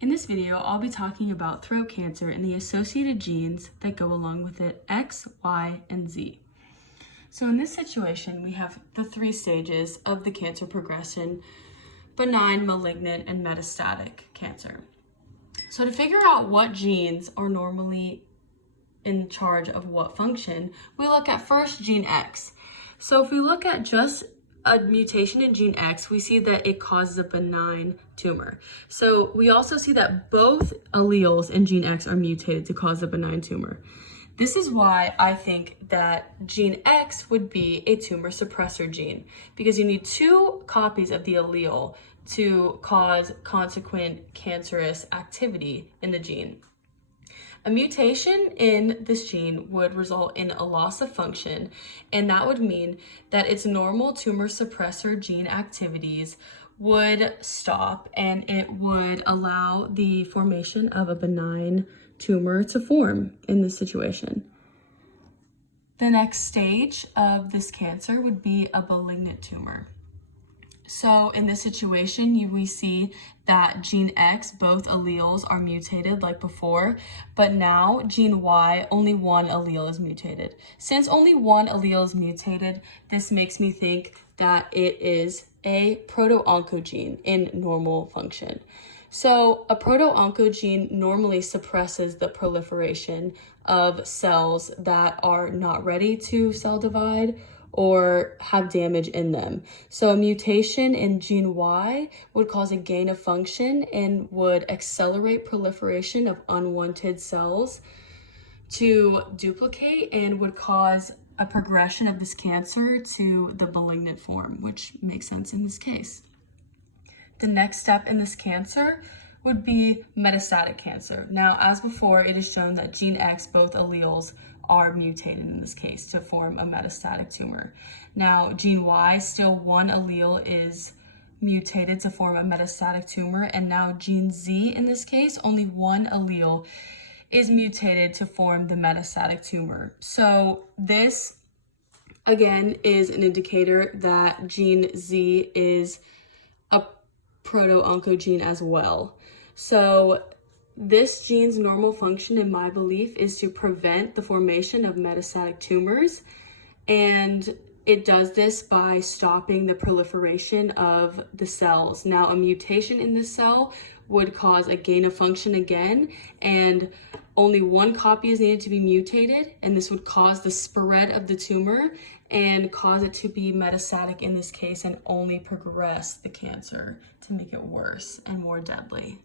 In this video, I'll be talking about throat cancer and the associated genes that go along with it, X, Y, and Z. So in this situation, we have the three stages of the cancer progression: benign, malignant, and metastatic cancer. So to figure out what genes are normally in charge of what function, we look at first gene X. So if we look at just a mutation in gene X, we see that it causes a benign tumor. So we also see that both alleles in gene X are mutated to cause a benign tumor. This is why I think that gene X would be a tumor suppressor gene, because you need two copies of the allele to cause consequent cancerous activity in the gene. A mutation in this gene would result in a loss of function, and that would mean that its normal tumor suppressor gene activities would stop, and it would allow the formation of a benign tumor to form in this situation. The next stage of this cancer would be a malignant tumor. So in this situation, we see that gene X, both alleles are mutated like before, but now gene Y, only one allele is mutated. Since only one allele is mutated, this makes me think that it is a proto-oncogene in normal function. So a proto-oncogene normally suppresses the proliferation of cells that are not ready to cell divide or have damage in them. So a mutation in gene Y would cause a gain of function and would accelerate proliferation of unwanted cells to duplicate, and would cause a progression of this cancer to the malignant form, which makes sense in this case. The next step in this cancer would be metastatic cancer. Now, as before, it is shown that gene X, both alleles, are mutated in this case to form a metastatic tumor. Now, gene Y, still one allele is mutated to form a metastatic tumor, and now gene Z, in this case, only one allele is mutated to form the metastatic tumor. So this, again, is an indicator that gene Z is a proto-oncogene as well. So this gene's normal function, in my belief, is to prevent the formation of metastatic tumors, and it does this by stopping the proliferation of the cells. Now, a mutation in this cell would cause a gain of function again, and only one copy is needed to be mutated, and this would cause the spread of the tumor and cause it to be metastatic in this case, and only progress the cancer to make it worse and more deadly.